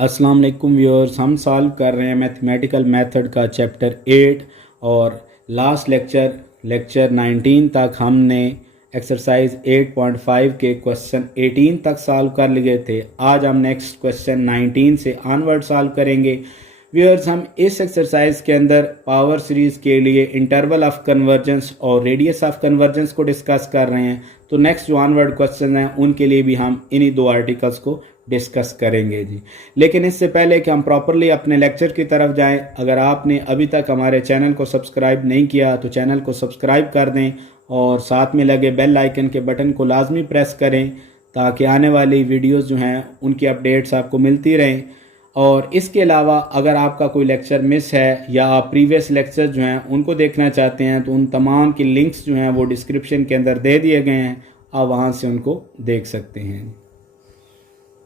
अस्सलाम वालेकुम व्यूअर्स, हम सॉल्व कर रहे हैं मैथमेटिकल मेथड का चैप्टर 8 और लास्ट लेक्चर 19 तक हमने एक्सरसाइज 8.5 के क्वेश्चन 18 तक सॉल्व कर लिए थे। आज हम नेक्स्ट क्वेश्चन 19 से ऑनवर्ड सॉल्व करेंगे। व्यूअर्स, हम इस एक्सरसाइज के अंदर पावर सीरीज के लिए इंटरवल ऑफ कन्वर्जेंस और रेडियस ऑफ कन्वर्जेंस को डिस्कस कर रहे हैं। तो नेक्स्ट जो ऑनवर्ड क्वेश्चन हैं उनके लिए भी हम इन्हीं दो आर्टिकल्स को डिस्कस करेंगे जी। लेकिन इससे पहले कि हम प्रॉपरली अपने लेक्चर की तरफ जाएं, अगर आपने अभी तक हमारे चैनल को सब्सक्राइब नहीं किया तो चैनल को सब्सक्राइब कर दें और साथ में लगे बेल आइकन के बटन को लाजमी प्रेस करें ताकि आने वाली वीडियोस जो हैं उनकी अपडेट्स आपको मिलती रहें। और इसके अलावा अगर आपका कोई लेक्चर मिस है या आप प्रीवियस लेक्चर जो हैं उनको देखना चाहते हैं तो उन तमाम की लिंक्स जो हैं वो डिस्क्रिप्शन के अंदर दे दिए गए हैं, आप वहाँ से उनको देख सकते हैं।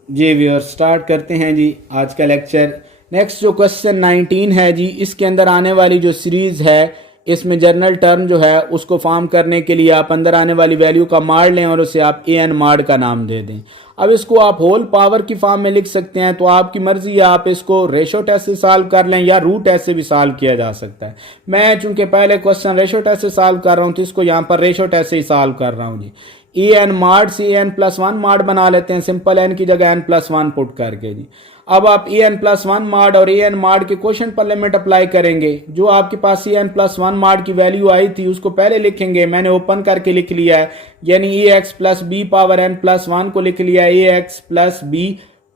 जी व्यूअर्स, स्टार्ट करते हैं जी आज का लेक्चर। नेक्स्ट जो क्वेश्चन 19 है जी, इसके अंदर आने वाली जो सीरीज है इसमें जर्नल टर्म जो है उसको फॉर्म करने के लिए आप अंदर आने वाली वैल्यू का माड लें और उसे आप ए एन माड का नाम दे दें। अब इसको आप होल पावर की फॉर्म में लिख सकते हैं, तो आपकी मर्जी है, आप इसको रेशो टेस्ट से सॉल्व कर लें या रूट टेस्ट से भी सॉल्व किया जा सकता है। मैं चूंकि पहले क्वेश्चन रेशो टेस्ट से सॉल्व कर रहा हूं तो इसको यहाँ पर रेशो टेस्ट से ही सॉल्व कर रहा हूँ जी। ए एन माड से ए एन प्लस वन माड बना लेते हैं, सिंपल एन की जगह एन प्लस वन पुट करके जी। अब आप ए एन प्लस वन माड और ए एन माड के क्वेश्चन पर लिमिट अप्लाई करेंगे। जो आपके पास ए एन प्लस वन माड की वैल्यू आई थी उसको पहले लिखेंगे, मैंने ओपन करके लिख लिया है, यानी a x plus b power n plus one को लिख लिया a x plus b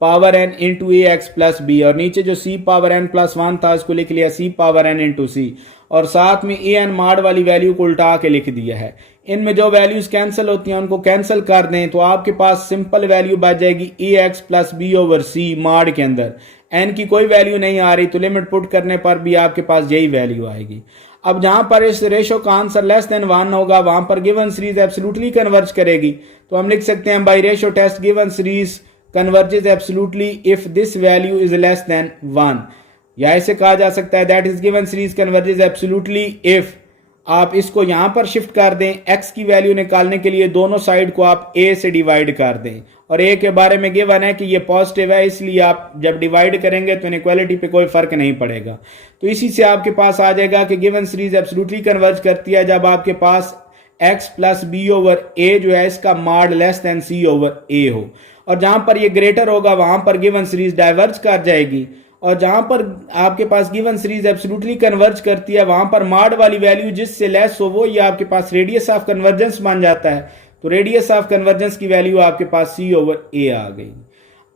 power n into a x plus b, और नीचे जो c power n plus one था उसको लिख लिया c power n into c, और साथ में ए एन माड वाली वैल्यू को उल्टा के लिख दिया है। इनमें जो वैल्यूज कैंसिल होती हैं उनको कैंसिल कर दें तो आपके पास सिंपल वैल्यू बच जाएगी ए एक्स प्लस बी ओवर सी माड के अंदर। एन की कोई वैल्यू नहीं आ रही तो लिमिट पुट करने पर भी आपके पास यही वैल्यू आएगी। अब जहां पर इस रेशो का आंसर लेस देन 1 होगा वहां पर गिवन सीरीज एब्सोल्युटली कन्वर्ज करेगी, तो हम लिख सकते हैं by ratio test given series converges absolutely if this value is less than 1, या ऐसे कहा जा सकता है that is given series converges absolutely if, आप इसको यहां पर शिफ्ट कर दें, x की वैल्यू निकालने के लिए दोनों साइड को आप a से डिवाइड कर दें, और a के बारे में गिवन है कि ये पॉजिटिव है, इसलिए आप जब डिवाइड करेंगे तो इनइक्वालिटी पे कोई फर्क नहीं पड़ेगा। तो इसी से आपके पास आ जाएगा कि गिवन सीरीज एब्सोल्युटली कन्वर्ज करती है जब आपके पास x plus b over a जो है इसका mod less than c over a हो, और जहां पर ये ग्रेटर होगा वहां पर गिवन सीरीज डाइवर्ज कर जाएगी, और जहां पर आपके पास गिवन सीरीज एब्सोल्युटली कन्वर्ज करती है वहां पर माड वाली वैल्यू जिससे लेस हो वो ये आपके पास रेडियस ऑफ कन्वर्जेंस बन जाता है। तो रेडियस ऑफ कन्वर्जेंस की वैल्यू आपके पास c ओवर a आ गई।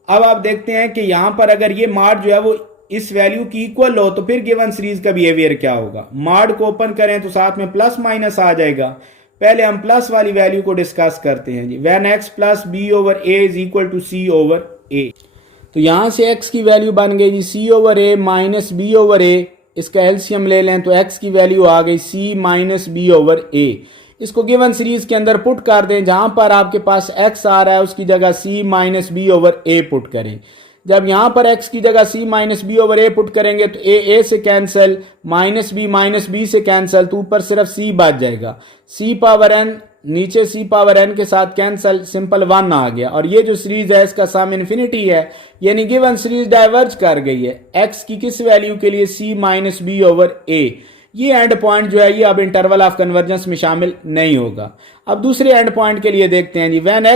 अब आप देखते हैं कि यहां पर अगर ये माड जो है वो इस वैल्यू की इक्वल हो तो फिर गिवन सीरीज का बिहेवियर क्या होगा। माड को ओपन करें तो साथ में प्लस माइनस आ जाएगा। पहले हम प्लस वाली वैल्यू को डिस्कस करते हैं जी। When x plus b over a is equal to c over a, तो यहां से x की वैल्यू बन गई जी c over a minus b over a, इसका एलसीएम ले लें तो x की वैल्यू आ गई c minus b over a। इसको गिवन सीरीज के अंदर पुट कर दें, जहां पर आपके पास x आ रहा है उसकी जगह c minus b over a put करें। जब यहां पर x की जगह c minus b over a put करेंगे तो a से कैंसिल, माइनस बी से कैंसिल, तो ऊपर सिर्फ c बच जाएगा। c पावर n नीचे c पावर n के साथ कैंसिल, सिंपल 1 आ गया, और ये जो सीरीज है इसका सम इन्फिनिटी है, यानी गिवन सीरीज डाइवर्ज कर गई है x की किस वैल्यू के लिए c minus b over a। ये एंड पॉइंट जो है ये अब इंटरवल ऑफ कन्वर्जेंस में शामिल नहीं होगा। अब दूसरे एंड पॉइंट के लिए देखते हैं जी। When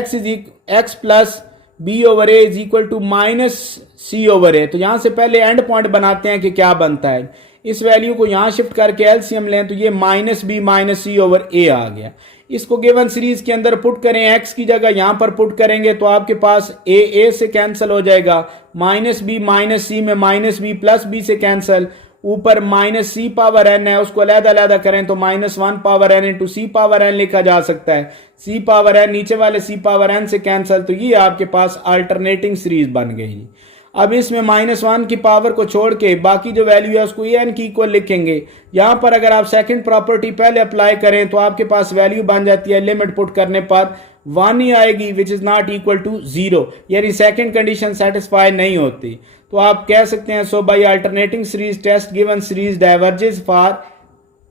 x plus b over a is equal to minus c over a, तो यहां से पहले एंड पॉइंट बनाते हैं कि क्या बनता है। इस वैल्यू को यहां शिफ्ट करके एलसीएम लें तो ये minus b minus c over ए आ गया। इसको गिवन सीरीज के अंदर पुट करें, x की जगह यहां पर पुट करेंगे तो आपके पास a से कैंसिल हो जाएगा, माइनस बी माइनस सी में माइनस बी प्लस बी से कैंसिल, ऊपर माइनस सी पावर एन है उसको अलग-अलग करें तो माइनस 1 पावर एन इंटू सी पावर एन लिखा जा सकता है। सी पावर एन नीचे वाले सी पावर एन से कैंसिल, तो ये आपके पास अल्टरनेटिंग सीरीज बन गई। अब इसमें -1 की पावर को छोड़ के बाकी जो वैल्यू है उसको एन की इक्वल लिखेंगे। यहां पर अगर आप सेकंड प्रॉपर्टी पहले अप्लाई करें तो आपके पास वैल्यू बन जाती है, लिमिट पुट करने पर 1 ही आएगी, which is not equal to 0, यानी सेकंड कंडीशन सेटिस्फाई नहीं होती। तो आप कह सकते हैं so by alternating series test given series diverges for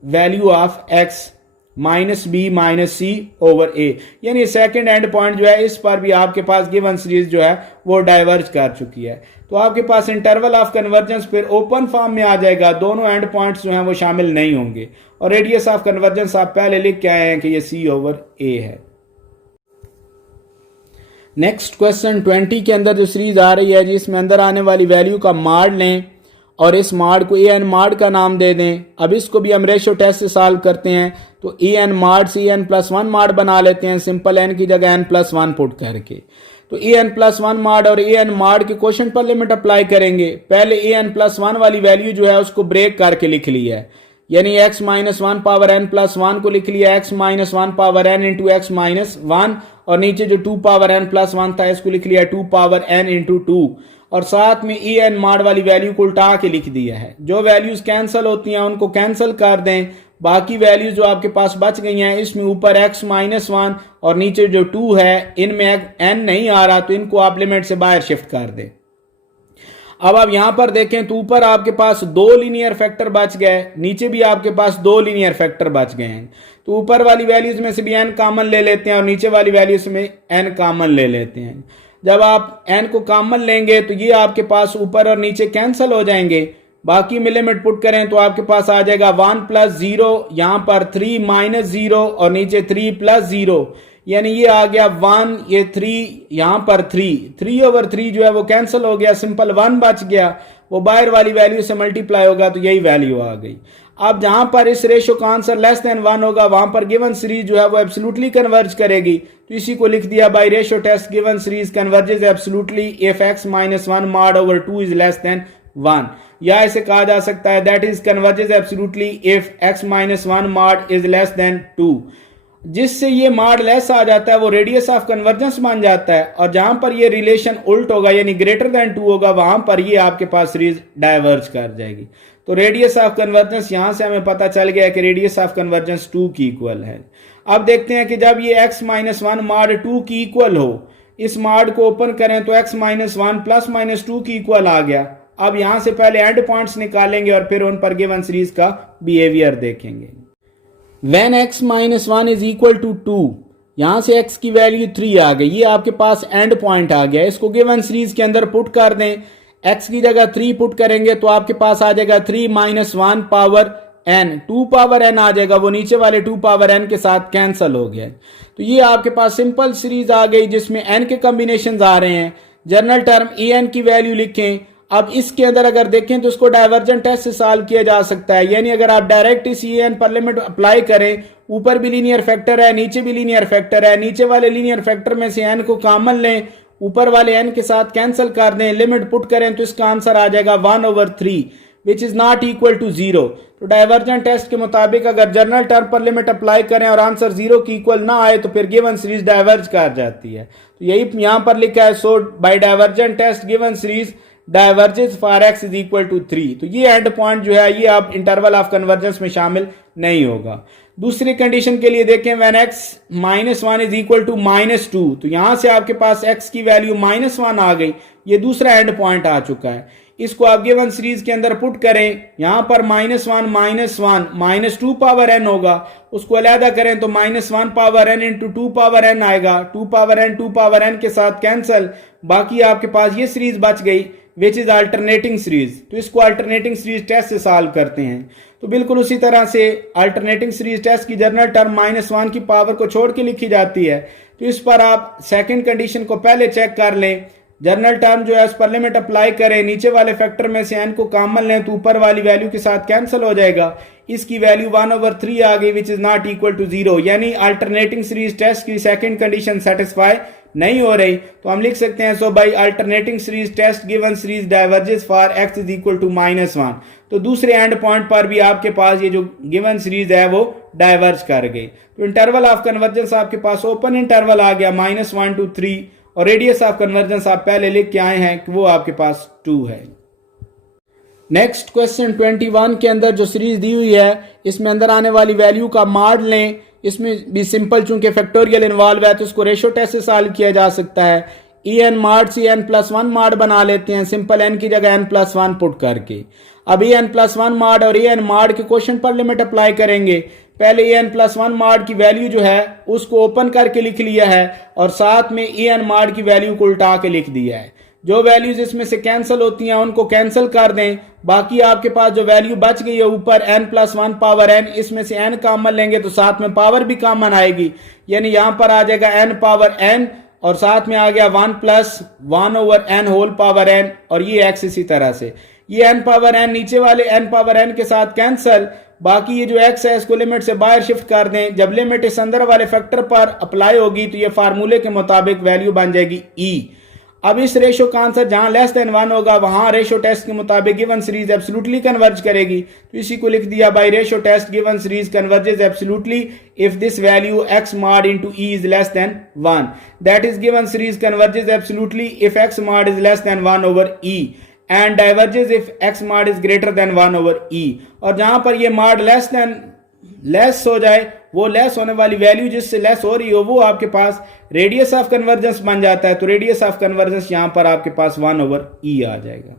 value of x minus b minus c over a, यानी सेकंड एंड पॉइंट जो है इस पर भी आपके पास गिवन सीरीज जो है वो डाइवर्ज कर चुकी है। तो आपके पास इंटरवल ऑफ कन्वर्जेंस फिर ओपन फॉर्म में आ जाएगा, दोनों एंड पॉइंट्स जो हैं वो शामिल नहीं होंगे। और रेडियस ऑफ कन्वर्जेंस आप पहले लिख के आए हैं कि ये सी ओवर ए है। नेक्स्ट क्वेश्चन 20 के अंदर जो सीरीज आ रही है जिसमें अंदर आने वाली वैल्यू का माड लें और इस माड को ए एन माड का नाम दे दें। अब इसको भी हम रेशो टेस्ट से सॉल्व करते हैं, तो ए एन माड से ए एन प्लस वन माड बना लेते हैं, सिंपल एन की जगह एन प्लस वन पुट करके। तो ए एन प्लस वन माड और ए एन माड के क्वोशिएंट पर लिमिट अप्लाई करेंगे। पहले ए एन प्लस वन वाली वैल्यू जो है उसको ब्रेक करके लिख ली है, यानी x minus one power n plus one को लिख लिया x minus one power n into x minus one, और नीचे जो 2 पावर n प्लस वन था इसको लिख लिया 2 पावर n इंटू टू, और साथ में ए एन माड वाली वैल्यू को उल्टा के लिख दिया है। जो वैल्यूज कैंसिल होती हैं उनको कैंसिल कर दें, बाकी वैल्यूज जो आपके पास बच गई हैं इसमें ऊपर x माइनस वन और नीचे जो 2 है इनमें n नहीं आ रहा, तो इनको आप लिमिट से बाहर शिफ्ट कर दें। अब आप यहां पर देखें तो ऊपर आपके पास 2 लीनियर फैक्टर बच गए, नीचे भी आपके पास 2 लीनियर फैक्टर बच गए हैं। तो ऊपर वाली वैल्यूज में से भी n कॉमन ले लेते हैं और नीचे वाली वैल्यूज में n कॉमन ले लेते हैं। जब आप n को कॉमन लेंगे तो ये आपके पास ऊपर और नीचे कैंसिल हो जाएंगे, बाकी में लिमिट पुट करें तो आपके पास आ जाएगा 1 प्लस 0, यहां पर 3 माइनस 0 और नीचे 3 प्लस 0, यानी ये आ गया 1, ये 3, यहां पर 3 ओवर 3 जो है वो कैंसिल हो गया, सिंपल 1 बच गया, वो बाहर वाली वैल्यू से मल्टीप्लाई होगा तो यही वैल्यू आ गई। अब जहां पर इस रेशो का आंसर लेस देन 1 होगा वहां पर गिवन सीरीज जो है वो एब्सोल्युटली कन्वर्ज करेगी, तो इसी को लिख दिया by ratio test given series converges absolutely if x minus one mod over 2 is less than 1, या इसे कहा जा सकता है that is converges absolutely if x minus one mod is less than 2। जिससे ये मॉड लेस आ जाता है वो रेडियस ऑफ कन्वर्जेंस बन जाता है, और जहां पर ये रिलेशन उल्ट होगा यानी ग्रेटर देन 2 होगा वहां पर ये आपके पास सीरीज डाइवर्ज कर जाएगी। तो रेडियस ऑफ कन्वर्जेंस यहां से हमें पता चल गया कि रेडियस ऑफ कन्वर्जेंस 2 की इक्वल है। अब देखते हैं कि जब ये x माइनस वन मॉड 2 की इक्वल हो, इस मॉड को ओपन करें तो x minus one plus minus 2 की इक्वल आ गया। अब यहां से पहले एंड पॉइंट्स निकालेंगे और फिर उन पर गिवन सीरीज का बिहेवियर देखेंगे। When x minus one is equal to 2, यहां से x की वैल्यू 3 आ गई, ये आपके पास एंड पॉइंट आ गया। इसको गिवन सीरीज के अंदर पुट कर दें, x की जगह 3 पुट करेंगे तो आपके पास आ जाएगा 3 minus one power n, 2 power n आ जाएगा, वो नीचे वाले 2 पावर n के साथ कैंसिल हो गया। तो ये आपके पास सिंपल सीरीज आ गई जिसमें n के कॉम्बिनेशन आ रहे हैं। जनरल टर्म ए एन की वैल्यू लिखें। अब इसके अंदर अगर देखें तो इसको डाइवर्जेंट टेस्ट से सॉल्व किया जा सकता है, यानी अगर आप डायरेक्ट इस एन पर लिमिट अप्लाई करें, ऊपर भी लीनियर फैक्टर है नीचे भी लीनियर फैक्टर है, नीचे वाले लीनियर फैक्टर में से एन को कॉमन लें, ऊपर वाले एन के साथ कैंसिल कर दें, लिमिट पुट करें तो इसका आंसर आ जाएगा 1 over 3 which is not equal to 0। तो डाइवर्जेंट टेस्ट के मुताबिक अगर जनरल टर्म पर लिमिट अप्लाई करें और आंसर 0 की इक्वल ना आए तो फिर गिवन सीरीज डाइवर्ज कर जाती है। तो यही यहां पर लिखा है, so by divergent test given series divergence for x is equal to 3। तो ये एंड पॉइंट जो है ये आप इंटरवल ऑफ कन्वर्जेंस में शामिल नहीं होगा। दूसरी कंडीशन के लिए देखें, when x minus one is equal to minus 2, तो यहां से आपके पास x की वैल्यू माइनस वन आ गई, ये दूसरा एंड पॉइंट आ चुका है। इसको आप गिवन सीरीज के अंदर पुट करें, यहां पर minus one minus 2 power n होगा, उसको अलहदा करें तो minus 1 power n into 2 power n आएगा, 2 पावर n के साथ कैंसिल, बाकी आपके पास ये सीरीज बच गई विच इज अल्टरनेटिंग सीरीज। तो इसको अल्टरनेटिंग सीरीज टेस्ट से सॉल्व करते हैं। तो बिल्कुल उसी तरह से अल्टरनेटिंग सीरीज टेस्ट की जनरल टर्म माइनस वन की पावर को छोड़ के लिखी जाती है। तो इस पर आप सेकंड कंडीशन को पहले चेक कर लें, जनरल टर्म जो है उस पर लिमिट अप्लाई करें, नीचे वाले फैक्टर में से n को कॉमन लें तो ऊपर वाली वैल्यू के साथ कैंसिल हो जाएगा, इसकी वैल्यू 1 ओवर 3 आ गई which is not equal to 0, यानी अल्टरनेटिंग सीरीज टेस्ट की सेकंड कंडीशन सेटिस्फाई नहीं हो रही। तो हम लिख सकते हैं, so by alternating series test given series diverges for x is equal to minus one. तो दूसरे एंड पॉइंट पर भी आपके पास ये जो गिवन सीरीज है वो डाइवर्ज कर गई। तो इंटरवल ऑफ कन्वर्जेंस आपके पास ओपन इंटरवल आ गया -1 to 3, और रेडियस ऑफ कन्वर्जेंस आप पहले लिख के आए हैं कि वो आपके पास 2 है। नेक्स्ट क्वेश्चन 21 के अंदर जो सीरीज दी हुई है इसमें अंदर आने वाली वैल्यू का मॉड लें। इसमें भी सिंपल चूंकि फैक्टोरियल इन्वॉल्व है तो इसको रेशो टेस्ट से सॉल्व किया जा सकता है। ई एन मॉड से एन प्लस वन मॉड बना लेते हैं, सिंपल एन की जगह एन प्लस वन पुट करके। अब e n plus one mod और ई एन मॉड के क्वेश्चन पर लिमिट अप्लाई करेंगे। पहले a n plus one mod की वैल्यू जो है उसको ओपन करके लिख लिया है और साथ में ए एन मॉड की वैल्यू को उल्टा के लिख दिया है। जो वैल्यूज इसमें से कैंसिल होती हैं उनको कैंसिल कर दें, बाकी आपके पास जो वैल्यू बच गई है ऊपर n plus one power n, इसमें से n कॉमन लेंगे तो साथ में पावर भी कॉमन आएगी, यानी यहां पर आ जाएगा n पावर n और साथ में आ गया 1 plus 1 over n whole power n और ये x इसी तरह से, ये n पावर n नीचे वाले n पावर n के साथ कैंसिल, बाकी ये जो x है इसको लिमिट से बाहर शिफ्ट कर दें। जब लिमिट इस अंदर वाले फैक्टर पर अप्लाई होगी तो ये फार्मूले के मुताबिक वैल्यू बन जाएगी e। अब इस रेशो का आंसर जहां लेस देन 1 होगा वहां रेशो टेस्ट के मुताबिक गिवन सीरीज एब्सोल्युटली कन्वर्ज करेगी, तो इसी को लिख दिया by ratio test given series converges absolutely if this value x mod into e is less than 1, that is given series converges absolutely if x mod is less than 1 over e and diverges if x mod is greater than 1 over e। और जहां पर ये mod less हो जाए, वो less होने वाली value जिससे लेस हो रही हो वो आपके पास रेडियस ऑफ कन्वर्जेंस बन जाता है, तो रेडियस ऑफ कन्वर्जेंस यहां पर आपके पास 1 ओवर e आ जाएगा।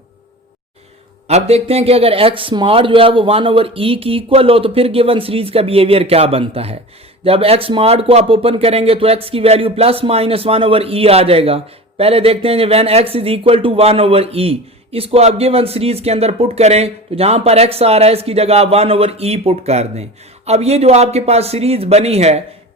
अब देखते हैं कि अगर x मॉड जो है वो 1 ओवर e की इक्वल हो तो फिर गिवन सीरीज का बिहेवियर क्या बनता है। जब x मॉड को आप ओपन करेंगे तो x की value plus minus 1 over e आ जाएगा। पहले देखते हैं when x is equal to 1 over e, इसको आप गिवन सीरीज के अंदर पुट करें तो जहां पर x आ रहा है इसकी जगह आप 1 ओवर e पुट कर दें। अब ये जो आपके पास सीरीज बनी है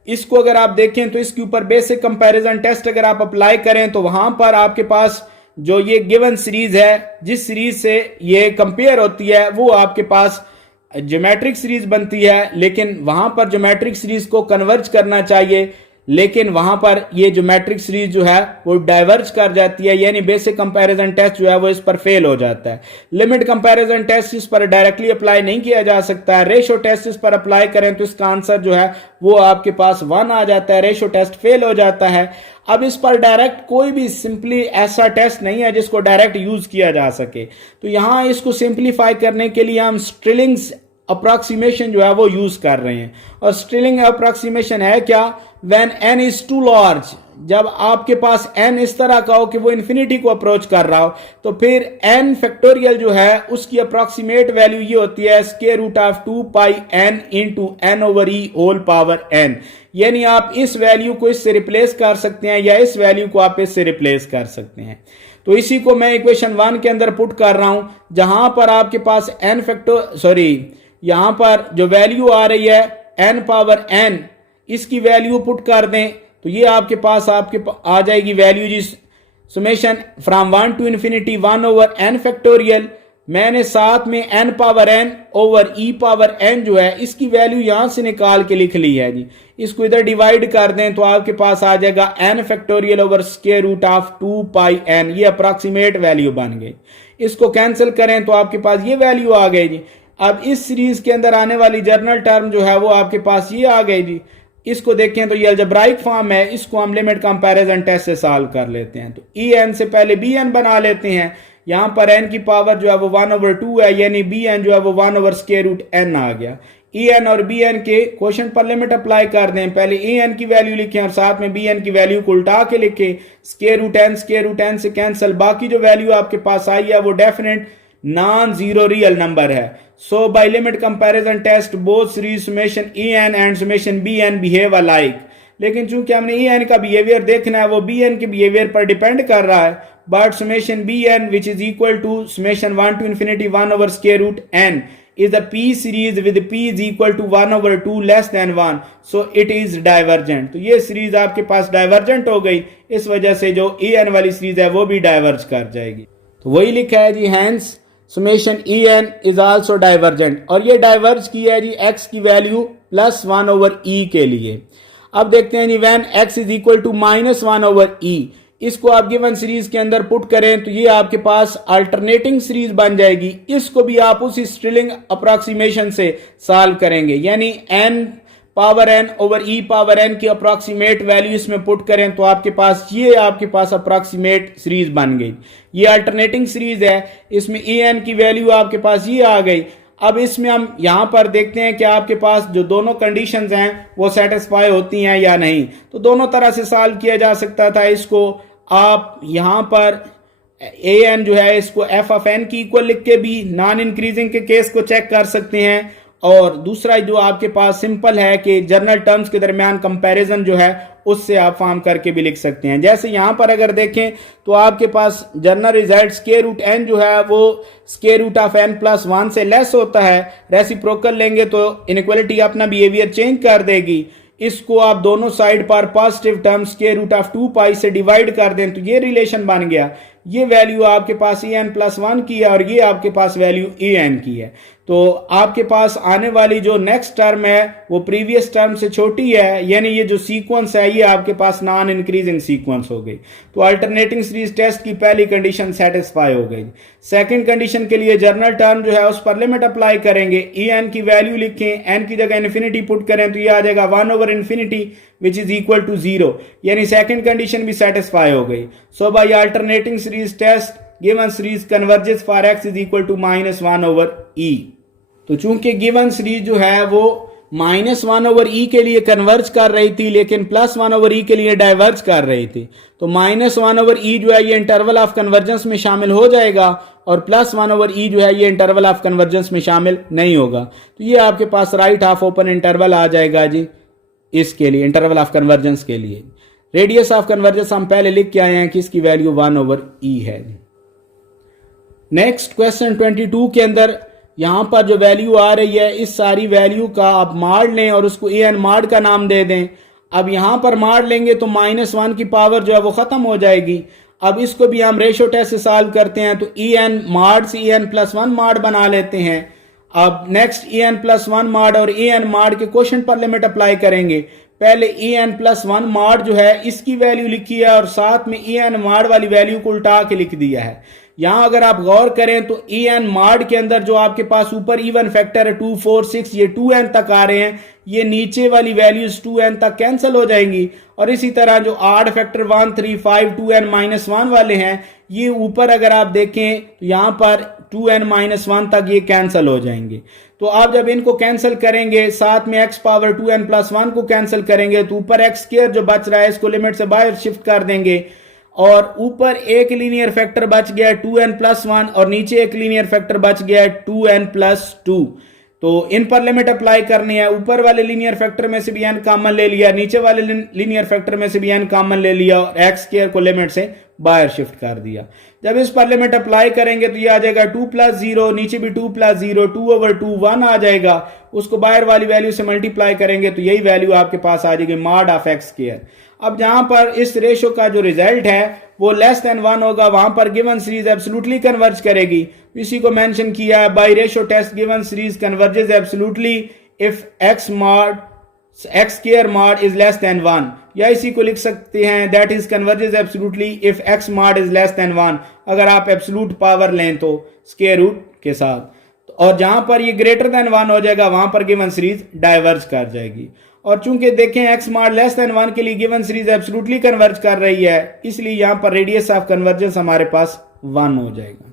इसको अगर आप देखें तो इसके ऊपर बेसिक कंपैरिजन टेस्ट अगर आप अप्लाई करें तो वहां पर आपके पास जो ये गिवन सीरीज है जिस सीरीज से ये कंपेयर होती है वो आपके पास ज्योमेट्रिक सीरीज बनती है, लेकिन वहां पर ज्योमेट्रिक सीरीज को कन्वर्ज करना चाहिए, लेकिन वहां पर ये ज्योमेट्रिक सीरीज जो है वो डाइवर्ज कर जाती है, यानी बेसिक कंपैरिजन टेस्ट जो है वो इस पर फेल हो जाता है। लिमिट कंपैरिजन टेस्ट इस पर डायरेक्टली अप्लाई नहीं किया जा सकता है, रेशो टेस्ट इस पर अप्लाई करें तो इसका आंसर जो है वो आपके पास 1 आ जाता है, रेशो टेस्ट फेल हो जाता है। अब इस पर डायरेक्ट कोई भी सिंपली ऐसा टेस्ट नहीं है जिसको डायरेक्ट यूज किया जा सके, तो यहां इसको सिंप्लीफाई करने के लिए हम स्ट्रिलिंग्स अप्रोक्सीमेशन जो है वो यूज कर रहे हैं। और स्ट्रिलिंग अप्रोक्सीमेशन है क्या, when n is too large, जब आपके पास n इस तरह का हो कि वो इन्फिनिटी को अप्रोच कर रहा हो तो फिर n फैक्टोरियल जो है उसकी अप्रोक्सीमेट वैल्यू ये होती है square root of 2 pi n into n over e whole power n, यानी आप इस वैल्यू को इससे रिप्लेस कर सकते हैं या इस वैल्यू को आप इससे रिप्लेस कर सकते हैं। तो इसी को मैं इक्वेशन 1 के अंदर पुट कर रहा हूं जहां पर आपके पास यहां पर जो वैल्यू आ रही है n पावर n, इसकी वैल्यू पुट कर दें तो ये आपके पास आ जाएगी वैल्यू जी summation from 1 to infinity 1 over n factorial, मैंने साथ में n power n over e power n जो है इसकी वैल्यू यहां से निकाल के लिख ली है जी, इसको इधर डिवाइड कर दें तो आपके पास आ जाएगा n factorial over square root of 2 pi n, ये अप्रॉक्सीमेट वैल्यू बन गई। इसको कैंसिल करें तो आपके पास ये वैल्यू आ गई जी। अब इस सीरीज के अंदर आने वाली जर्नल टर्म जो है वो आपके पास ये आ गई जी। इसको देखें तो ये अलजेब्राइक फॉर्म है, इसको हम लिमिट कंपैरिजन टेस्ट से सॉल्व कर लेते हैं। तो ई एन से पहले बी एन बना लेते हैं, यहां पर एन की पावर जो है वो 1 ओवर 2 है, यानी बी एन जो है वो 1 ओवर स्क्वायर रूट एन आ गया। ई एन और बी एन के क्वेश्चन पर लिमिट अप्लाई कर दें, पहले ई एन की वैल्यू लिखें और साथ में बी एन की वैल्यू को उल्टा के लिखें, स्क्वायर रूट एन से कैंसिल, बाकी जो वैल्यू आपके पास आई है वो definite non zero real number है। So by limit comparison test both series summation en and summation bn behave alike, लेकिन चूंकि हमने en का बिहेवियर देखना है वो bn के बिहेवियर पर डिपेंड कर रहा है, but summation bn which is equal to summation 1 to infinity 1 over square root n is the p series with p is equal to 1 over 2 less than 1, so it is divergent। तो ये series आपके पास divergent हो गई, इस वजह से जो en वाली सीरीज है वो भी डाइवर्ज कर जाएगी। तो वही लिखा है जी, hence summation e n is also divergent, और ये डाइवर्ज की है जी x की वैल्यू प्लस 1 ओवर e के लिए। अब देखते हैं जी when x is equal to minus 1 over e, इसको आप गिवन सीरीज के अंदर पुट करें तो ये आपके पास अल्टरनेटिंग सीरीज बन जाएगी। इसको भी आप उसी स्ट्रिलिंग अप्रोक्सीमेशन से सॉल्व करेंगे, यानी n power n over e power n की अप्रोक्सीमेट वैल्यू इसमें पुट करें तो आपके पास अप्रोक्सीमेट सीरीज बन गई। ये अल्टरनेटिंग सीरीज है, इसमें en की वैल्यू आपके पास ये आ गई। अब इसमें हम यहां पर देखते हैं कि आपके पास जो दोनों कंडीशंस हैं वो सेटिस्फाई होती हैं या नहीं। तो दोनों तरह से सॉल्व किया जा सकता था। इसको आप यहां पर an जो है इसको f ऑफ n की इक्वल लिख के भी नॉन इंक्रीजिंग के केस को चेक कर सकते हैं, और दूसरा जो आपके पास सिंपल है कि जर्नल टर्म्स के दरमियान कंपैरिजन जो है उससे आप फॉर्म करके भी लिख सकते हैं। जैसे यहां पर अगर देखें तो आपके पास general result square root n जो है वो square root of n plus 1 से लेस होता है। रेसिप्रोकल लेंगे तो इनइक्वालिटी अपना बिहेवियर चेंज कर देगी। इसको आप दोनों साइड पर positive term square root of 2 pi से डिवाइड कर दें तो ये रिलेशन बन गया। ये वैल्यू आपके पास ए एन प्लस 1 की है और ये आपके पास वैल्यू ए एन की है। तो आपके पास आने वाली जो नेक्स्ट टर्म है वो प्रीवियस टर्म से छोटी है, यानी ये जो सीक्वेंस है ये आपके पास नॉन इंक्रीजिंग सीक्वेंस हो गई। तो अल्टरनेटिंग सीरीज टेस्ट की पहली कंडीशन सेटिस्फाई हो गई। सेकंड कंडीशन के लिए जर्नल टर्म जो है उस पर लिमिट अप्लाई करेंगे। ए एन की वैल्यू लिखें, एन की जगह इन्फिनिटी पुट करें तो ये आ जाएगा 1/infinity which is equal to 0, यानी सेकंड कंडीशन भी सेटिस्फाई हो गई। So by alternating series test given series converges for x is equal to -1/e। तो चूंकि गिवन सीरीज जो है वो -1/e के लिए कन्वर्ज कर रही थी लेकिन +1/e के लिए डाइवर्ज कर रही थी, तो -1/e जो है ये इंटरवल ऑफ कन्वर्जेंस में शामिल हो जाएगा और +1/e जो है ये इंटरवल ऑफ कन्वर्जेंस में शामिल नहीं होगा। तो ये आपके पास राइट हाफ ओपन इंटरवल आ जाएगा जी इसके लिए, इंटरवल ऑफ कन्वर्जेंस के लिए। रेडियस ऑफ कन्वर्जेंस हम पहले लिख के आए हैं कि इसकी वैल्यू 1/e है। नेक्स्ट क्वेश्चन 22 के अंदर यहां पर जो वैल्यू आ रही है इस सारी वैल्यू का आप माड लें और उसको ए एन माड का नाम दे दें। अब यहां पर माड लेंगे तो -1 की पावर जो है वो खत्म हो जाएगी। अब इसको भी हम रेशो टेस्ट से सॉल्व करते हैं तो ए एन माड से ए एन प्लस 1 माड बना लेते हैं। अब नेक्स्ट ए एन प्लस 1 माड और ए एन माड के क्वेश्चन पर लिमिट अप्लाई करेंगे। पहले ए एन प्लस 1 माड जो है इसकी वैल्यू लिखी है और साथ में ए एन माड वाली वैल्यू को उल्टा के लिख दिया है। यहां अगर आप गौर करें तो ए एन माड के अंदर जो आपके पास ऊपर इवन फैक्टर है 2, 4, 6 ये 2n तक आ रहे हैं, ये नीचे वाली वैल्यूज 2n तक कैंसिल हो जाएंगी। और इसी तरह जो आड फैक्टर 1, 3, 5, 2n-1 वाले हैं ये ऊपर अगर आप देखें तो यहां पर 2n-1 तक ये कैंसिल हो जाएंगे। तो आप जब इनको कैंसिल करेंगे साथ में x पावर 2n प्लस 1 को कैंसिल करेंगे तो ऊपर x स्क्वायर जो बच रहा है इसको लिमिट से बाहर शिफ्ट कर देंगे और ऊपर एक लीनियर फैक्टर बच गया 2n प्लस 1 और नीचे एक लीनियर फैक्टर बच गया 2n प्लस 2। तो इन पर लिमिट अप्लाई करनी है। ऊपर वाले लीनियर फैक्टर में से भी n कॉमन ले लिया, नीचे वाले लीनियर फैक्टर में से भी n कॉमन ले लिया और x स्क्वायर को लिमिट से बाहर शिफ्ट कर दिया। जब इस पर लिमिट अप्लाई करेंगे तो ये आ जाएगा 2 प्लस 0, नीचे भी 2 प्लस 0, 2/2 1 आ जाएगा। उसको बाहर वाली वैल्यू से मल्टीप्लाई करेंगे तो यही वैल्यू आपके पास आ जाएगी मॉड ऑफ x स्क्वायर। अब जहां पर इस रेशो का जो रिजल्ट है वो लेस देन 1 होगा वहां पर गिवन सीरीज एब्सोल्युटली कन्वर्ज करेगी। इसी को मेंशन किया है by ratio test given series converges absolutely if x square mod is less than 1, या इसी को लिख सकते हैं that is converges absolutely if x mod is less than 1 अगर आप एब्सोल्यूट पावर लें तो स्क्वायर रूट के साथ। और जहां पर ये ग्रेटर देन 1 हो जाएगा वहां पर गिवन सीरीज डाइवर्ज कर जाएगी। और चूंकि देखें x मॉड लेस देन 1 के लिए गिवन सीरीज एब्सोल्युटली कन्वर्ज कर रही है इसलिए यहां पर रेडियस ऑफ कन्वर्जेंस हमारे पास 1 हो जाएगा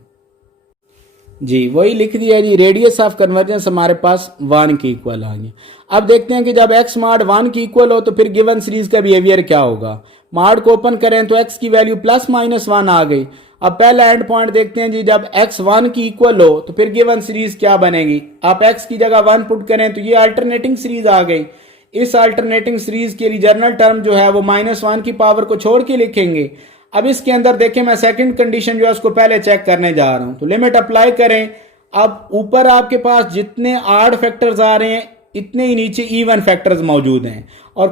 जी, वही लिख दिया जी। रेडियस ऑफ कन्वर्जेंस हमारे पास 1 के इक्वल आ गया। अब देखते हैं कि जब x मॉड 1 के इक्वल हो तो फिर गिवन सीरीज का बिहेवियर क्या होगा। मॉड को ओपन करें तो x की वैल्यू +-1 आ गई। अब पहला एंड पॉइंट देखते हैं जी, जब x 1 की इक्वल हो तो फिर गिवन सीरीज क्या बनेगी। आप x की जगह 1 पुट करें तो ये अल्टरनेटिंग सीरीज आ गई। इस अल्टरनेटिंग सीरीज के लिए जर्नल टर्म जो है वो -1 की पावर को छोड़ के लिखेंगे। अब इसके अंदर देखें मैं सेकंड कंडीशन जो है उसको पहले चेक करने जा रहा हूं तो लिमिट अप्लाई करें। अब ऊपर आपके पास जितने आड फैक्टर्स आ रहे हैं इतने ही नीचे इवन फैक्टर्स मौजूद हैं और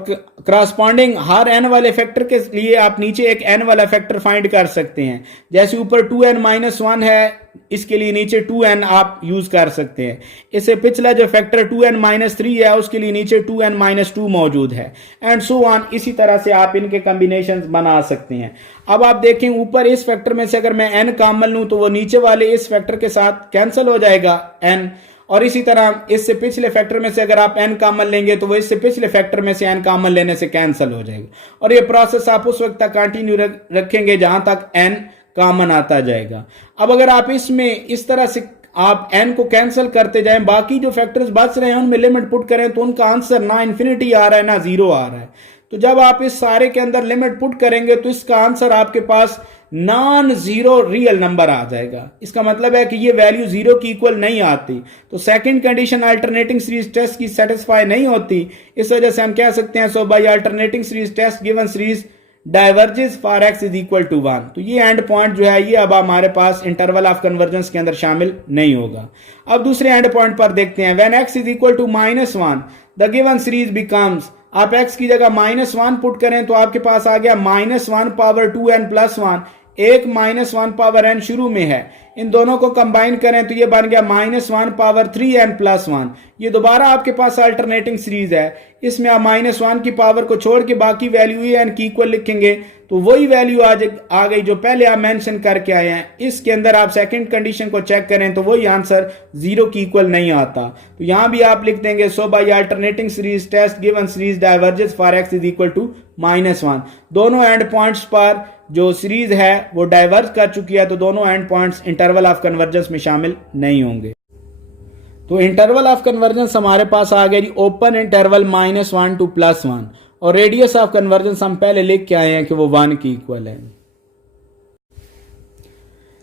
करस्पॉन्डिंग हर n वाले फैक्टर के लिए आप नीचे एक n वाला फैक्टर फाइंड कर सकते हैं। जैसे ऊपर 2n-1 है इसके लिए नीचे 2n आप यूज कर सकते हैं। इससे पिछला जो फैक्टर 2n-3 है उसके लिए नीचे 2n-2 मौजूद है एंड सो ऑन। इसी तरह से आप इनके कॉम्बिनेशंस बना सकते हैं। अब आप देखें ऊपर इस फैक्टर में से अगर मैं n कॉमन लूं तो वो नीचे वाले इस फैक्टर के साथ कैंसिल हो जाएगा n, और इसी तरह इससे पिछले फैक्टर में से अगर आप n कॉमन लेंगे तो वो इससे पिछले फैक्टर में से n कॉमन लेने से कैंसिल हो जाएगा। और ये प्रोसेस आप उस वक्त तक कंटिन्यू रखेंगे जहां तक n कॉमन आता जाएगा। अब अगर आप इसमें इस तरह से आप n को कैंसिल करते जाएं बाकी जो फैक्टर्स बच रहे हैं उनमें लिमिट पुट करें तो उनका आंसर ना इन्फिनिटी आ रहा है ना 0 आ रहा है। तो जब आप इस सारे के अंदर लिमिट पुट करेंगे तो इसका आंसर आपके पास नॉन जीरो रियल नंबर आ जाएगा। इसका मतलब है कि ये वैल्यू जीरो की इक्वल नहीं आती, तो second condition alternating series test की सेटिस्फाई नहीं होती। इस वजह से हम कह सकते हैं so by alternating series test given series diverges for x is equal to 1। तो ये एंड पॉइंट जो है ये अब हमारे पास इंटरवल ऑफ कन्वर्जेंस के अंदर शामिल नहीं होगा। अब दूसरे एंड पॉइंट पर देखते हैं, when x is equal to -1 the given series becomes, आप x की जगह -1 पुट करें तो आपके पास आ गया -1 पावर 2n प्लस 1, एक -1 पावर n शुरू में है, इन दोनों को कंबाइन करें तो ये बन गया -1 पावर 3n प्लस 1। ये दोबारा आपके पास अल्टरनेटिंग सीरीज है, इसमें आप -1 की पावर को छोड़ के बाकी वैल्यू n की इक्वल लिखेंगे तो वही वैल्यू आ गई जो पहले आप मेंशन करके आए हैं। इसके अंदर आप सेकंड कंडीशन को चेक करें तो वही आंसर जीरो की इक्वल नहीं आता, तो यहां भी आप लिख देंगे so by alternating series test given series diverges for x is equal to -1। दोनों एंड पॉइंट्स पर जो सीरीज है वो डाइवर्ज कर चुकी है, तो दोनों and points interval of convergence में शामिल नहीं होंगे। तो इंटरवल ऑफ कन्वर्जेंस हमारे पास आ गया जी ओपन इंटरवल -1 टू +1, और रेडियस ऑफ कन्वर्जेंस हम पहले लिख के आए हैं कि वो 1 की इक्वल है।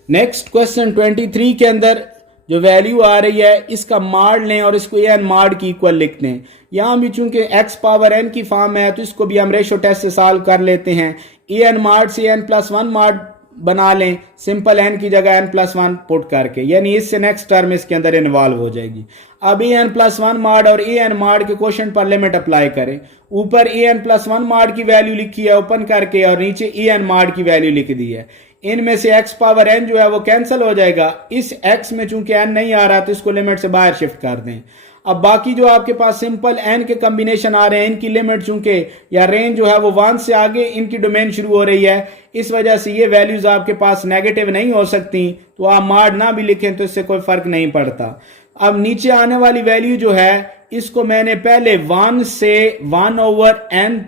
नेक्स्ट क्वेश्चन 23 के अंदर जो वैल्यू आ रही है इसका माड लें और इसको एन माड की इक्वल लिख दें। यहां भी चूंकि x पावर n की फॉर्म है तो इसको भी हम रेशो टेस्ट से सॉल्व कर लेते हैं। एन माड से n+1 माड बना लें, सिंपल n की जगह n+1 पुट करके, यानी इससे नेक्स्ट टर्म इसके अंदर इन्वॉल्व हो जाएगी। अब n+1 माड और एन माड के क्वेश्चन पर लिमिट अप्लाई करें। ऊपर n+1 माड की वैल्यू लिखी है ओपन करके और नीचे एन माड की वैल्यू लिख दी है। इनमें से x पावर n जो है वो कैंसिल हो जाएगा। इस x में चूंकि n नहीं आ रहा तो इसको लिमिट से बाहर शिफ्ट कर दें। अब बाकी जो आपके पास सिंपल n के कॉम्बिनेशन आ रहे हैं, इनकी लिमिट चूंकि या रेंज जो है वो 1 से आगे इनकी डोमेन शुरू हो रही है, इस वजह से ये वैल्यूज आपके पास नेगेटिव नहीं हो सकती, तो आप माड ना भी लिखें तो इससे कोई फर्क नहीं पड़ता। अब नीचे आने वाली वैल्यू जो है इसको मैंने पहले 1 से 1/n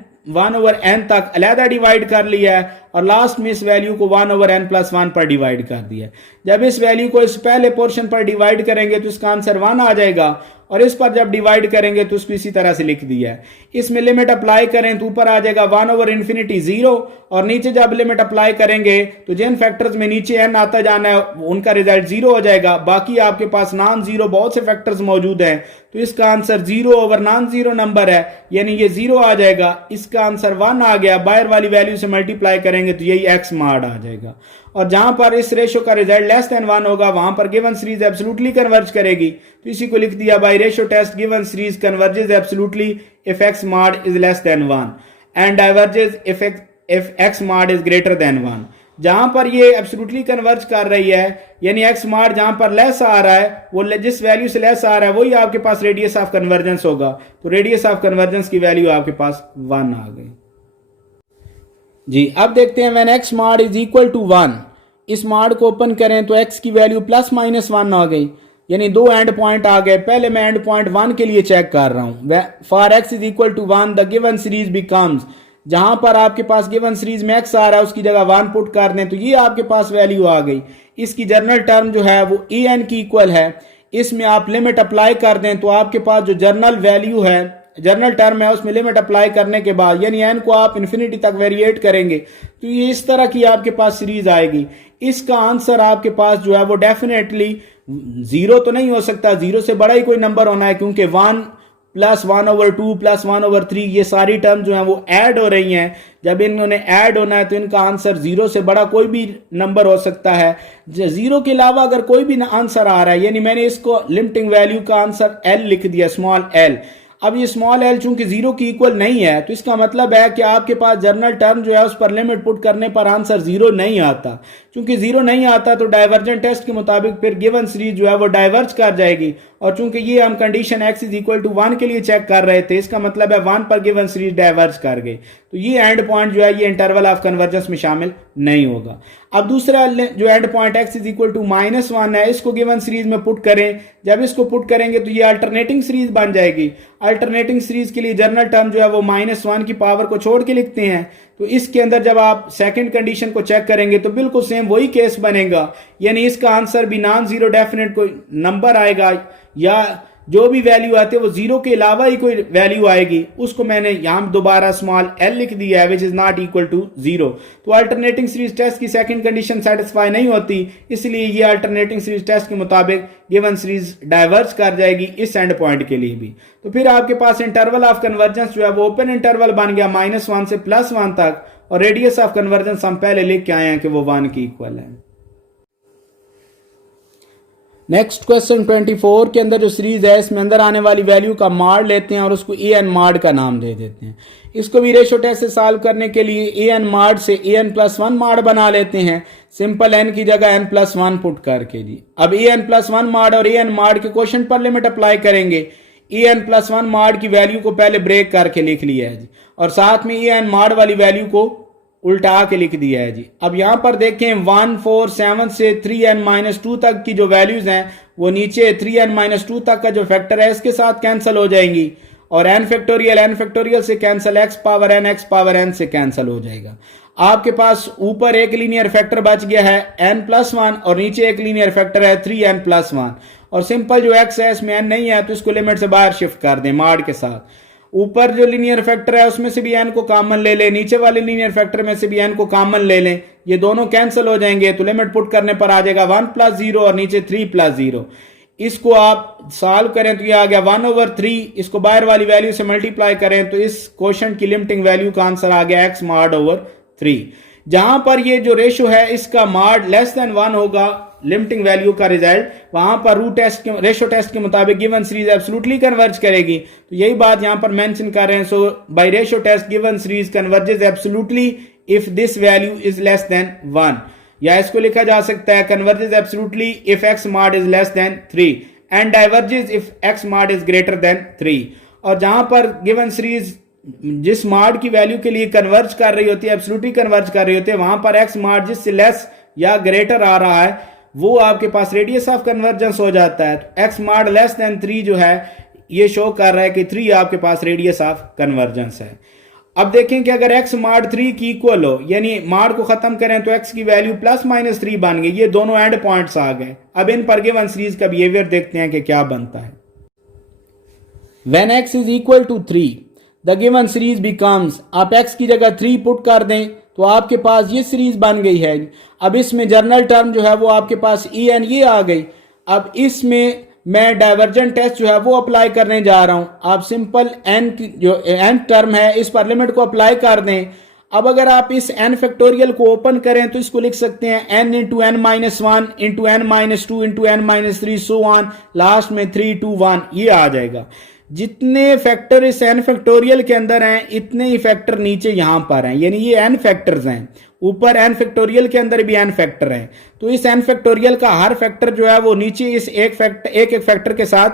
तक अलहदा डिवाइड कर लिया है और लास्ट में इस वैल्यू को 1/n+1 पर डिवाइड कर दिया। जब इस वैल्यू को इस पहले पोर्शन पर डिवाइड करेंगे तो इसका आंसर 1 आ जाएगा, और इस पर जब डिवाइड करेंगे तो उसको इसी तरह से लिख दिया है। इसमें लिमिट अप्लाई करें तो ऊपर आ जाएगा 1/∞ 0, और नीचे जब लिमिट अप्लाई करेंगे तो जिन फैक्टर्स में नीचे n आता जाना है उनका रिजल्ट 0 हो जाएगा। बाकी आपके पास नॉन जीरो बहुत से फैक्टर्स मौजूद हैं, तो इसका आंसर 0/नॉन-जीरो नंबर है, यानी ये 0 आ जाएगा। इसका आंसर 1 आ गया। बाहर वाली वैल्यू से मल्टीप्लाई करेंगे तो यही x माड आ जाएगा। और जहां पर इस रेशो का रिजल्ट लेस देन 1 होगा वहां पर गिवन सीरीज एब्सोल्युटली कन्वर्ज करेगी, तो इसी को लिख दिया by ratio test given series converges absolutely if x mod is less than 1 and diverges if x mod is greater than 1। जहां पर ये एब्सोल्युटली कन्वर्ज कर रही है, यानी x माड जहां पर लेस आ रहा है वो जिस वैल्यू से लेस आ रहा है वही आपके पास रेडियस ऑफ कन्वर्जेंस होगा, तो रेडियस ऑफ कन्वर्जेंस की वैल्यू आपके पास 1 आ गई जी। अब देखते हैं when x mod is equal to 1, इस माड को ओपन करें तो x की वैल्यू +-1 आ गई, यानी दो एंड पॉइंट आ गए। पहले मैं एंड पॉइंट 1 के लिए चेक कर रहा हूं। For x is equal to 1 the given series becomes, जहां पर आपके पास गिवन सीरीज में x आ रहा है उसकी जगह 1 पुट कर दें तो ये आपके पास वैल्यू आ गई। इसकी जनरल टर्म जो है वो en की इक्वल है, इसमें आप लिमिट अप्लाई कर दें तो आपके पास जो जनरल वैल्यू है, जनरल टर्म है, उसमें लिमिट अप्लाई करने के बाद यानी n को आप इन्फिनिटी तक वेरिएट करेंगे तो ये इस तरह की आपके पास सीरीज आएगी। इसका आंसर आपके पास जो है वो डेफिनेटली 0 तो नहीं हो सकता, 0 से बड़ा ही कोई नंबर होना है, क्योंकि 1 + 1/2 + 1/3 ये सारी टर्म जो है वो ऐड हो रही हैं। जब इन्होंने ऐड होना है तो इनका आंसर 0 से बड़ा कोई भी नंबर हो सकता है। 0 के अलावा अगर कोई भी आंसर आ रहा है, यानी मैंने इसको लिमिटिंग वैल्यू का आंसर l लिख दिया, स्मॉल l। अब ये स्मॉल l चूंकि 0 की इक्वल नहीं है तो इसका मतलब है कि आपके पास जनरल टर्म जो है उस पर लिमिट पुट करने पर आंसर 0 नहीं आता। चूंकि 0 नहीं आता तो डाइवर्जेंट टेस्ट के मुताबिक फिर गिवन सीरीज जो है वो डाइवर्ज कर जाएगी, और चूंकि ये हम condition x is equal to 1 के लिए चेक कर रहे थे, इसका मतलब है 1 पर गिवन सीरीज डाइवर्ज कर गई, तो ये एंड पॉइंट जो है ये इंटरवल ऑफ कन्वर्जेंस में शामिल नहीं होगा। अब दूसरा जो end point x is equal to -1 है, इसको गिवन सीरीज में पुट करें। जब इसको पुट करेंगे तो ये अल्टरनेटिंग सीरीज बन जाएगी। अल्टरनेटिंग सीरीज के लिए जनरल टर्म जो है वो -1 की पावर को छोड़ के लिखते हैं, तो इसके अंदर जब आप सेकंड कंडीशन को चेक करेंगे तो बिल्कुल सेम वही केस बनेगा, यानी इसका आंसर भी नॉन जीरो डेफिनेट कोई नंबर आएगा, या जो भी वैल्यू आती है वो जीरो के अलावा ही कोई वैल्यू आएगी, उसको मैंने यहां दोबारा स्मॉल एल लिख दिया है, which is not equal to zero. तो अल्टरनेटिंग सीरीज टेस्ट की सेकंड कंडीशन सेटिस्फाई नहीं होती, इसलिए ये अल्टरनेटिंग सीरीज टेस्ट के मुताबिक गिवन सीरीज डाइवर्ज कर जाएगी इस एंड पॉइंट के लिए भी। तो फिर आपके पास इंटरवल ऑफ कन्वर्जेंस जो है वो ओपन इंटरवल बन गया -1 से +1 तक, और रेडियस ऑफ कन्वर्जेंस हम पहले लिख के आए हैं कि वो 1 की इक्वल है। नेक्स्ट क्वेश्चन 24 के अंदर जो सीरीज है इसमें अंदर आने वाली वैल्यू का माड लेते हैं और उसको ए एन माड का नाम दे देते हैं। इसको भी रेशो टेस्ट से सॉल्व करने के लिए ए एन माड से ए एन +1 माड बना लेते हैं, सिंपल एन की जगह n +1 पुट करके जी। अब ए एन +1 माड और ए एन माड के क्वेश्चन पर लिमिट अप्लाई करेंगे। ए एन +1 माड की वैल्यू को पहले ब्रेक करके लिख लिया है जी, और साथ में ए एन माड वाली वैल्यू को उल्टा के लिख दिया है जी। अब यहां पर देखें 1 4 7 से 3n-2 तक की जो वैल्यूज हैं वो नीचे 3n-2 तक का जो फैक्टर है इसके साथ कैंसिल हो जाएंगी, और n फैक्टोरियल से कैंसिल, x पावर n से कैंसिल हो जाएगा। आपके पास ऊपर एक लीनियर फैक्टर बच गया है n+1 और नीचे एक लीनियर फैक्टर है 3n+1, और सिंपल जो x है इसमें n नहीं है तो इसको लिमिट से बाहर शिफ्ट कर दें माड के साथ। ऊपर जो लीनियर फैक्टर है उसमें से भी n को कॉमन ले लें, नीचे वाले लीनियर फैक्टर में से भी n को कॉमन ले लें, ये दोनों कैंसिल हो जाएंगे तो लिमिट पुट करने पर आ जाएगा 1 + 0 और नीचे 3 + 0। इसको आप सॉल्व करें तो ये आ गया 1/3, इसको बाहर वाली वैल्यू से मल्टीप्लाई करें तो इस क्वोशंट की लिमिटिंग वैल्यू का आंसर आ गया x mod/3। जहां पर ये जो रेशो है इसका माड <1 होगा लिमिटिंग वैल्यू का रिजल्ट, वहां पर रेशो टेस्ट के मुताबिक गिवन सीरीज एब्सोल्युटली कन्वर्ज करेगी। तो यही बात यहां पर मेंशन कर रहे हैं। So by ratio test given series converges absolutely if this value is <1, या इसको लिखा जा सकता है converges absolutely if x mod is <3 and diverges if x mod is <3। और जहां पर गिवन सीरीज जिस mod की वैल्यू के लिए कन्वर्ज कर रही होती है, एब्सोल्युटली कन्वर्ज कर रही होती है, वहां पर x mod जिससे लेस या ग्रेटर आ रहा है वो आपके पास रेडियस ऑफ कन्वर्जेंस हो जाता है। तो x mod <3 जो है ये शो कर रहा है कि 3 आपके पास रेडियस ऑफ कन्वर्जेंस है। अब देखें कि अगर x mod 3 की इक्वल हो, यानी mod को खत्म करें तो x की वैल्यू +-3 बन गई, ये दोनों एंड पॉइंट्स आ गए। अब इन पर गिवन सीरीज का बिहेवियर देखते हैं कि क्या बनता है। When x is equal to 3 the given series becomes, आप x की जगह 3 पुट कर दें तो आपके पास ये सीरीज बन गई है। अब इसमें जर्नल टर्म जो है वो आपके पास ई एन ये आ गई। अब इसमें मैं डाइवर्जेंट टेस्ट जो है वो अप्लाई करने जा रहा हूं। आप सिंपल एन जो एन टर्म है इस पर लिमिट को अप्लाई कर दें। अब अगर आप इस n फैक्टोरियल को ओपन करें तो इसको लिख सकते हैं n × n-1 × n-2 × n-3 so on, last में 3 2 1 ये आ जाएगा। जितने फैक्टर इस n फैक्टोरियल के अंदर हैं इतने ही फैक्टर नीचे यहां पर हैं, यानी ये n फैक्टर्स हैं। ऊपर n फैक्टोरियल के अंदर भी n फैक्टर हैं, तो इस n फैक्टोरियल का हर फैक्टर जो है वो नीचे इस एक फैक्टर के साथ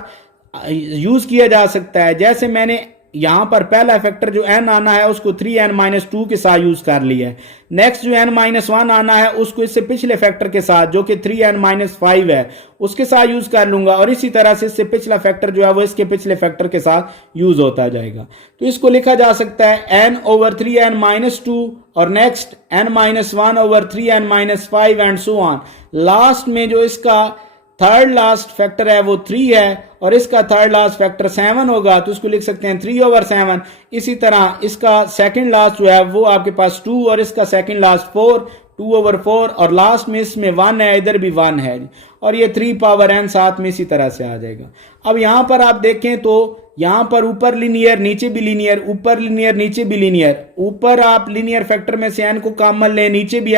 यूज किया जा सकता है। जैसे मैंने यहां पर पहला फैक्टर जो n आना है उसको 3n-2 के साथ यूज कर लिया है। नेक्स्ट जो n-1 आना है उसको इससे पिछले फैक्टर के साथ जो कि 3n-5 है उसके साथ यूज कर लूंगा, और इसी तरह से इससे पिछला फैक्टर जो है वो इसके पिछले फैक्टर के साथ यूज होता जाएगा। तो इसको लिखा जा सकता है n/3n-2 और next n-1/3n-5 and so on. Last में जो इसका थर्ड लास्ट फैक्टर है वो 3 है और इसका थर्ड लास्ट फैक्टर 7 होगा, तो इसको लिख सकते हैं 3/7। इसी तरह इसका सेकंड लास्ट जो है वो आपके पास 2 और इसका सेकंड लास्ट 4 2/4, और लास्ट में इसमें 1 है, इधर भी 1 है, और ये 3 साथ में इसी तरह से आ जाएगा। अब यहां पर आप देखें तो यहां पर ऊपर लीनियर नीचे भी लीनियर, ऊपर लीनियर नीचे भी लीनियर, ऊपर आप लीनियर फैक्टर में से n को कॉमन लें, नीचे भी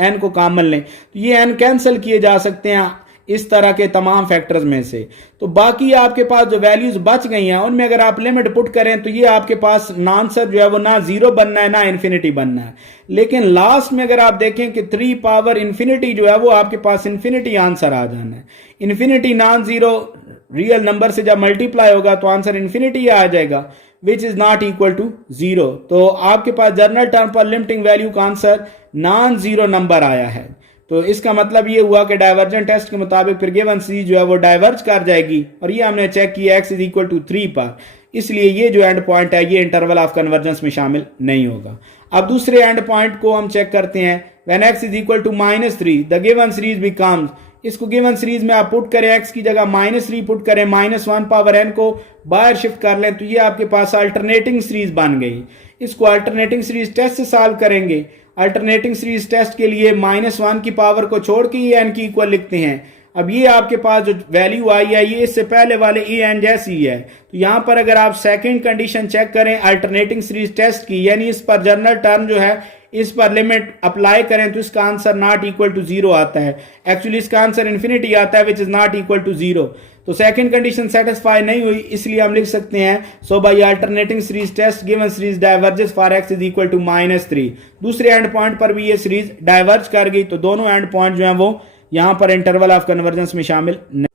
n को कॉमन लें, तो ये n कैंसिल किए जा सकते हैं इस तरह के तमाम फैक्टर्स में से। तो बाकी आपके पास जो वैल्यूज बच गई हैं उनमें अगर आप लिमिट पुट करें तो ये आपके पास आंसर जो है वो ना 0 बनना है ना इन्फिनिटी बनना है। लेकिन लास्ट में अगर आप देखें कि 3 पावर इन्फिनिटी जो है वो आपके पास इन्फिनिटी आंसर आ जाना है। Infinity non zero real number से जब मल्टीप्लाई होगा तो आंसर इन्फिनिटी आ जाएगा, which is not equal to 0। तो आपके पास जर्नल टर्म पर लिमिटिंग वैल्यू का आंसर नॉन जीरो नंबर आया है। तो इसका मतलब ये हुआ कि डाइवर्जेंट टेस्ट के मुताबिक फिर गिवन सीरीज जो है वो डाइवर्ज कर जाएगी, और ये हमने चेक किया x = 3 पर, इसलिए ये जो एंड पॉइंट है ये इंटरवल ऑफ कन्वर्जेंस में शामिल नहीं होगा। अब दूसरे एंड पॉइंट को हम चेक करते हैं। When x = -3 the given series becomes, इसको गिवन सीरीज में आप पुट करें, x की जगह -3 पुट करें, -1 पावर n को बाहर शिफ्ट कर लें, तो ये आपके पास अल्टरनेटिंग सीरीज बन गई। इसको अल्टरनेटिंग सीरीज टेस्ट से सॉल्व करेंगे। अल्टरनेटिंग सीरीज टेस्ट के लिए -1 की पावर को छोड़ के ये n की इक्वल लिखते हैं। अब ये आपके पास जो वैल्यू आई है ये इससे पहले वाले ए एन जैसी है। तो यहां पर अगर आप सेकंड कंडीशन चेक करें अल्टरनेटिंग सीरीज टेस्ट की, यानी इस पर जनरल टर्म जो है इस पर लिमिट अप्लाई करें, तो इसका आंसर नॉट इक्वल टू 0 आता है। एक्चुअली इसका आंसर इन्फिनिटी आता है, which is not equal to 0। तो सेकंड कंडीशन सेटिस्फाई नहीं हुई, इसलिए हम लिख सकते हैं so by alternating series test given series diverges for x is equal to -3। दूसरे एंड पॉइंट पर भी ये सीरीज डाइवर्ज कर गई, तो दोनों एंड पॉइंट जो है वो यहां पर इंटरवल ऑफ कन्वर्जेंस में शामिल नहीं।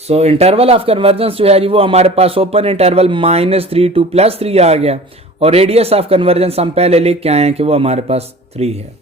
सो इंटरवल ऑफ कन्वर्जेंस जो है वो हमारे पास ओपन इंटरवल -3 to +3 आ गया, और रेडियस ऑफ कन्वर्जेंस हम पहले लिख के आए हैं कि वो हमारे पास 3 है।